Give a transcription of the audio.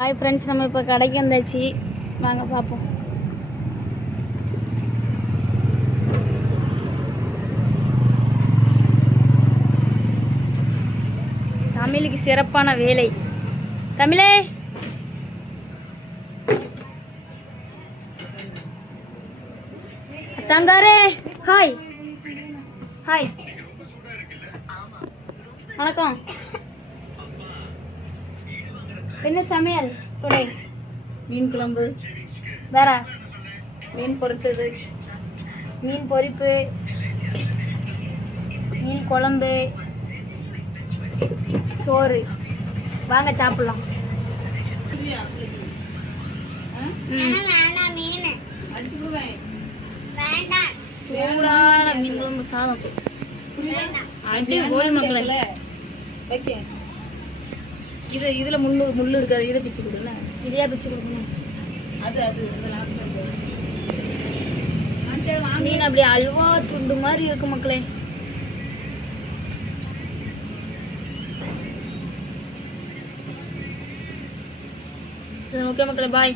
Hi friends, நம்ம இப்போ கடைக்கு வந்தாச்சு. வாங்க பார்ப்போம். தமிழுக்கு சிறப்பான வேலை. தமிழே, தங்காரே, ஹாய் ஹாய், வணக்கம். என்ன சமையல் டுடே? மீன் குழம்பு, வேற மீன் பொரிச்சது, மீன் பொரிப்பு, மீன் குழம்பு, சோறு. வாங்க சாப்பிடலாம். சூடான மீன் குழம்பு சாதம். அப்படியே கோழி மக்களை இதுல முள்ளு இருக்காது. இதை பிச்சு கொடுக்கல, இதையா பிச்சு கொடுக்கணும். அது அந்த லாஸ்ட்ல மீன் அப்படி அல்வா துண்டு மாதிரி இருக்கு மக்களே. ஓகே மக்களே, பாய்.